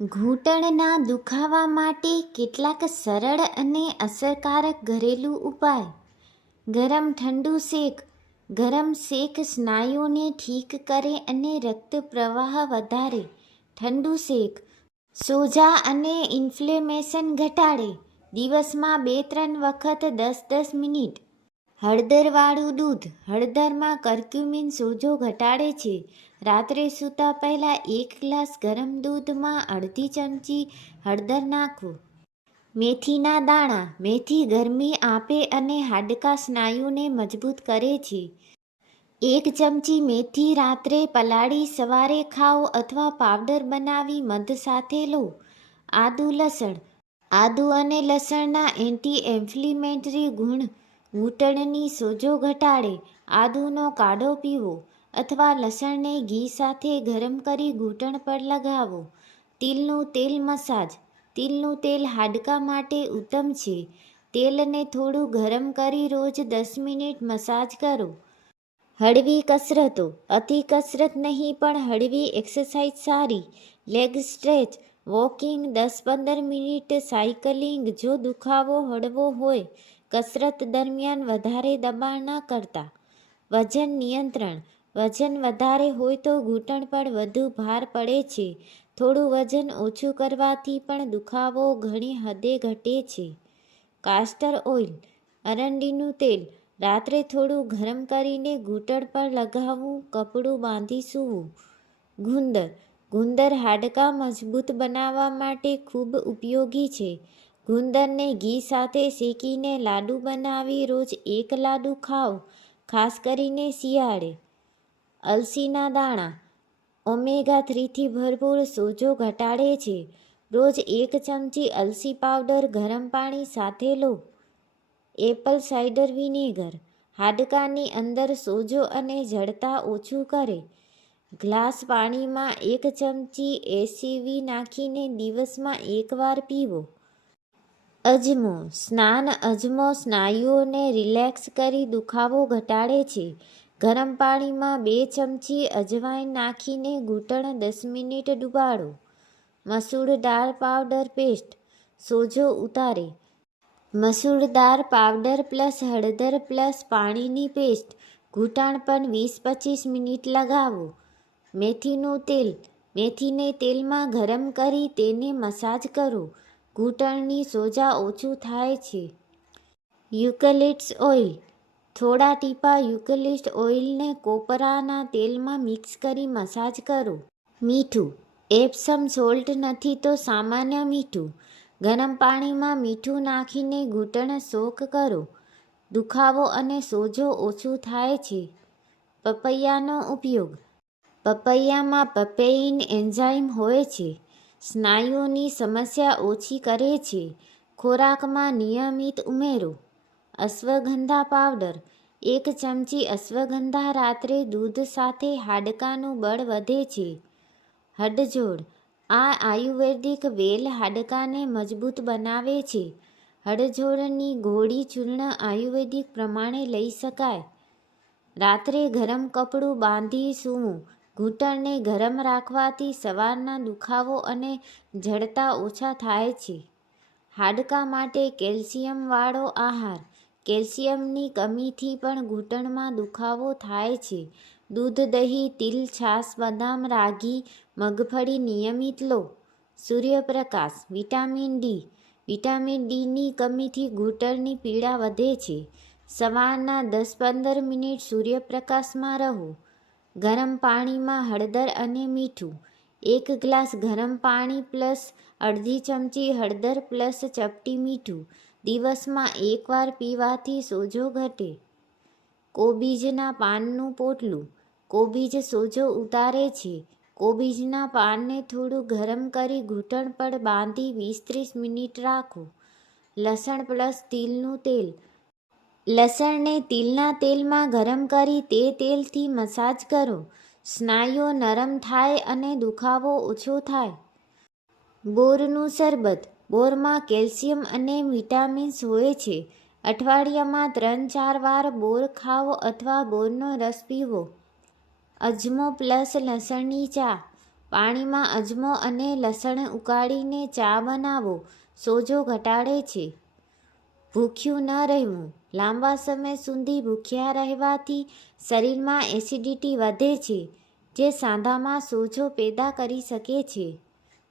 ઘૂંટણના દુખાવા માટે કેટલાક સરળ અને અસરકારક ઘરેલું ઉપાય. ગરમ ઠંડુ શેક. ગરમ શેક સ્નાયુઓને ઠીક કરે અને રક્ત પ્રવાહ વધારે. ઠંડુ શેક. સોજા અને ઇન્ફ્લેમેશન ઘટાડે. દિવસમાં બે ત્રણ વખત દસ દસ મિનિટ. હળદરવાળું દૂધ. હળદરમાં કર્ક્યુમિન સોજો ઘટાડે છે. રાત્રે સૂતા પહેલાં એક ગ્લાસ ગરમ દૂધમાં અડધી ચમચી હળદર નાખવું. મેથીના દાણા મેથી ગરમી આપે અને હાડકા સ્નાયુને મજબૂત કરે છે. એક ચમચી મેથી રાત્રે પલાળી સવારે ખાઓ અથવા પાવડર બનાવી મધ સાથે લો. આદુ લસણ. આદુ અને લસણના એન્ટી ઇન્ફ્લિમેટરી ગુણ. ઘૂંટણની સોજો ઘટાડે. આદુનો કાઢો પીવો. અથવા લસણને ઘી સાથે ગરમ કરી ઘૂંટણ પર લગાવો. તિલનું તેલ મસાજ. તિલનું તેલ હાડકાં માટે ઉત્તમ છે. તેલને થોડું ગરમ કરી રોજ દસ મિનિટ મસાજ કરો. હળવી કસરતો. અતિ કસરત નહીં, પણ હળવી એક્સરસાઇઝ સારી. Leg stretch. વોકિંગ દસ પંદર મિનિટ. સાયકલિંગ. જો દુખાવો, હળવો હોય, કસરત દરમિયાન વધારે દબાણ ન કરતા. વજન નિયંત્રણ. વજન વધારે હોય તો ઘૂંટણ પર વધુ ભાર પડે છે. થોડું વજન ઓછું કરવાથી પણ દુખાવો ઘણી હદે ઘટે છે. કાસ્ટર ઓઇલ, અરંડીનું તેલ, રાત્રે થોડું ગરમ કરીને ઘૂંટણ પર લગાવવું, કપડું બાંધી સૂવું. ગુંદર ગુંદર હાડકાં મજબૂત બનાવવા માટે ખૂબ ઉપયોગી છે. ગુંદરને ઘી સાથે શેકીને લાડુ બનાવી રોજ એક લાડુ ખાઓ, ખાસ કરીને શિયાળે. અલસીના દાણા. ઓમેગા થ્રીથી ભરપૂર સોજો ઘટાડે છે. રોજ એક ચમચી અલસી પાવડર ગરમ પાણી સાથે લો. Apple cider vinegar. હાડકાની અંદર સોજો અને જડતા ઓછું કરે. ગ્લાસ પાણીમાં એક ચમચી એસીવી નાખીને દિવસમાં એકવાર પીવો. અજમો. સ્નાન અજમો સ્નાયુઓને રિલેક્સ કરી દુખાવો ઘટાડે છે. ગરમ પાણીમાં બે ચમચી અજવાઈન નાખીને ઘૂંટણ દસ મિનિટ ડુબાડો. મસૂર દાળ પાવડર પેસ્ટ. સોજો ઉતારે. મસૂર દાળ પાવડર પ્લસ હળદર પ્લસ પાણીની પેસ્ટ. ઘૂંટણ પણ વીસ પચીસ મિનિટ લગાવો. મેથીનું તેલ. મેથીને તેલમાં ગરમ કરી તેને મસાજ કરો. ઘૂંટણની સોજા ઓછું થાય છે. Eucalyptus oil. થોડા ટીપા યુકેલિસ્ટ ઓઇલને કોપરાના તેલમાં મિક્સ કરી મસાજ કરો. મીઠું. એપ્સમ સોલ્ટ નથી તો સામાન્ય મીઠું. ગરમ પાણીમાં મીઠું નાખીને ઘૂંટણ સોક કરો. દુખાવો અને સોજો ઓછું થાય છે. પપૈયાનો ઉપયોગ. પપૈયામાં પપેઇન એન્ઝાઇમ હોય છે. સ્નાયુઓની સમસ્યા ઓછી કરે છે. ખોરાકમાં નિયમિત ઉમેરો. અશ્વગંધા પાવડર. એક ચમચી અશ્વગંધા રાત્રે દૂધ સાથે હાડકાનું બળ વધે છે. હડજોડ. આ આયુર્વેદિક વેલ હાડકાને મજબૂત બનાવે છે. હડજોડની ગોળી ચૂર્ણ આયુર્વેદિક પ્રમાણે લઈ શકાય. રાત્રે ગરમ કપડું બાંધી સૂવું ઘૂંટણને ગરમ રાખવાથી સવારના દુખાવો અને જડતા ઓછા થાય છે. હાડકાં માટે કેલ્શિયમવાળો આહાર. કેલ્શિયમની કમીથી પણ ઘૂંટણમાં દુખાવો થાય છે. દૂધ, દહીં, તિલ, છાશ, બદામ, રાગી, મગફળી નિયમિત લો. સૂર્યપ્રકાશ, વિટામિન ડી. વિટામિન ડીની કમીથી ઘૂંટણની પીડા વધે છે. સવારના દસ પંદર મિનિટ સૂર્યપ્રકાશમાં રહો. ગરમ પાણીમાં હળદર અને મીઠું. એક ગ્લાસ ગરમ પાણી પ્લસ અડધી ચમચી હળદર પ્લસ ચપટી મીઠું. દિવસમાં એકવાર પીવાથી સોજો ઘટે. કોબીજના પાનનું પોટલું. કોબીજ સોજો ઉતારે છે. કોબીજના પાનને થોડું ગરમ કરી ઘૂંટણ પર બાંધી વીસ ત્રીસ મિનિટ રાખો. લસણ પ્લસ તિલનું તેલ. લસણને તિલના તેલમાં ગરમ કરી તે તેલથી મસાજ કરો. સ્નાયુઓ નરમ થાય અને દુખાવો ઓછો થાય. બોરનું શરબત. બોરમાં કેલ્શિયમ અને વિટામિન્સ હોય છે. અઠવાડિયામાં ત્રણ ચાર વાર બોર ખાવો અથવા બોરનો રસ પીવો. અજમો પ્લસ લસણની ચા. પાણીમાં અજમો અને લસણ ઉકાળીને ચા બનાવો. સોજો ઘટાડે છે. ભૂખ્યું ન રહેવું. લાંબા સમય સુધી ભૂખ્યા રહેવાથી શરીરમાં એસિડિટી વધે છે, જે સાંધામાં સોજો પેદા કરી શકે છે.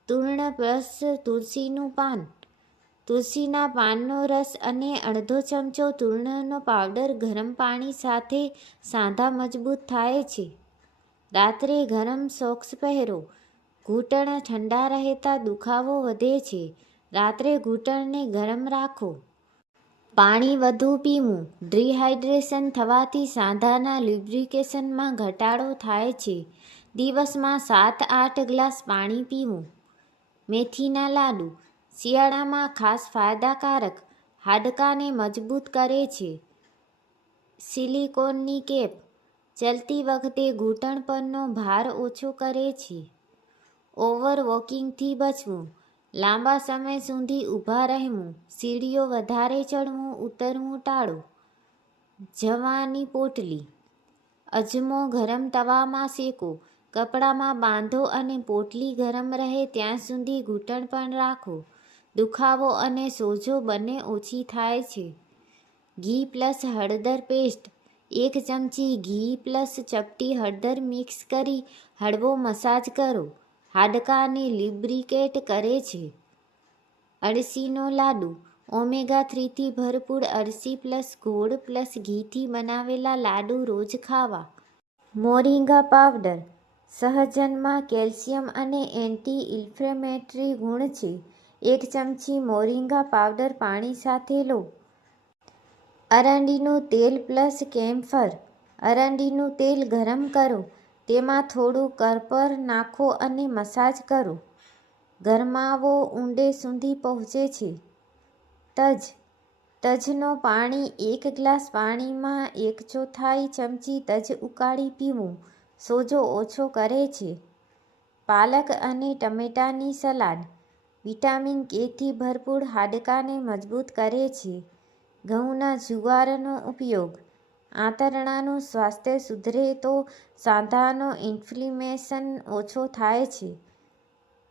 તૂર્ણ પ્લસ તુલસીનું પાન. તુલસીના પાનનો રસ અને અડધો ચમચો તૂર્ણનો પાવડર ગરમ પાણી સાથે સાંધા મજબૂત થાય છે. રાત્રે ગરમ સોક્સ પહેરો. ઘૂંટણ ઠંડા રહેતા દુખાવો વધે છે. રાત્રે ઘૂંટણને ગરમ રાખો. પાણી વધુ પીવું. ડ્રીહાઇડ્રેશન થવાથી સાંધાના લ્યુબ્રિકેશનમાં ઘટાડો થાય છે. દિવસમાં સાત આઠ ગ્લાસ પાણી પીવું. મેથીના લાડુ શિયાળામાં ખાસ ફાયદાકારક, હાડકાને મજબૂત કરે છે. સિલિકોનની કેપ ચલતી વખતે ઘૂંટણ પરનો ભાર ઓછો કરે છે. ઓવર વોકિંગથી બચવું, લાંબા સમય સુધી ઊભા રહેવું, સીડીઓ વધારે ચડવું, ઉતરવું ટાળો. જવાની પોટલી અજમો ગરમ તવામાં શેકો કપડામાં બાંધો અને પોટલી ગરમ રહે ત્યાં સુધી ઘૂંટણ પણ રાખો. દુખાવો અને સોજો બંને ઓછી થાય છે. ઘી પ્લસ હળદર પેસ્ટ. એક ચમચી ઘી પ્લસ ચપટી હળદર મિક્સ કરી હળવો મસાજ કરો. હાડકાને લિબ્રિકેટ કરે છે. અળસીનો લાડુ. ઓમેગા થ્રીથી ભરપૂર અળસી પ્લસ ગોળ પ્લસ ઘીથી બનાવેલા લાડુ રોજ ખાવા. Moringa powder. સહજનમાં કેલ્શિયમ અને એન્ટી ઇન્ફ્લેમેટરી ગુણ છે. એક ચમચી મોરિંગા પાવડર પાણી સાથે લો. અરંડીનું તેલ પ્લસ કેમ્ફર. અરંડીનું તેલ ગરમ કરો. તેમાં થોડું કરપર નાખો અને મસાજ કરો. ગરમાવો ઊંડે સુધી પહોંચે છે. તજ. તજનો પાણી એક ગ્લાસ પાણીમાં એક ચોથાઈ ચમચી તજ ઉકાળી પીવું. સોજો ઓછો કરે છે. પાલક અને ટમેટાની સલાડ વિટામિન કેથી ભરપૂર હાડકાને મજબૂત કરે છે. ઘઉંના જુવારનો ઉપયોગ આંતરડાનું સ્વાસ્થ્ય સુધરે તો સાંધાનો ઇન્ફ્લિમેશન ઓછો થાય છે.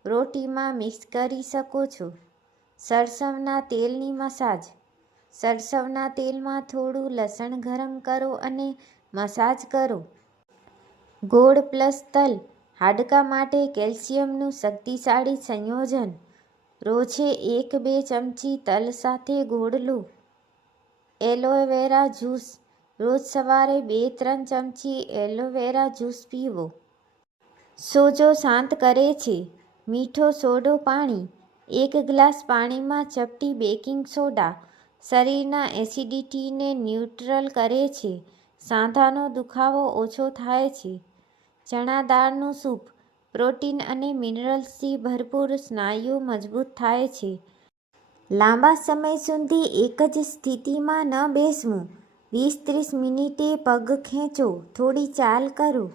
રોટીમાં મિક્સ કરી શકો છો. સરસવના તેલની મસાજ સરસવના તેલમાં થોડું લસણ ગરમ કરો અને મસાજ કરો. ગોળ પ્લસ તલ હાડકા માટે કેલ્શિયમનું શક્તિશાળી સંયોજન. રોજે એક બે ચમચી તલ સાથે ગોળલું. Aloe vera juice. રોજ સવારે બે ત્રણ ચમચી એલોવેરા જ્યુસ પીવો. સોજો શાંત કરે છે. મીઠો સોડો પાણી. એક ગ્લાસ પાણીમાં ચપટી બેકિંગ સોડા. શરીરના એસિડિટીને ન્યુટ્રલ કરે છે. સાંધાનો દુખાવો ઓછો થાય છે. ચણા દાળનું સૂપ, પ્રોટીન અને મિનરલ્સથી ભરપૂર સ્નાયુ મજબૂત થાય છે. લાંબા સમય સુધી એક જ સ્થિતિમાં ન બેસવું. વીસ ત્રીસ મિનિટે પગ ખેંચો, થોડી ચાલ કરો.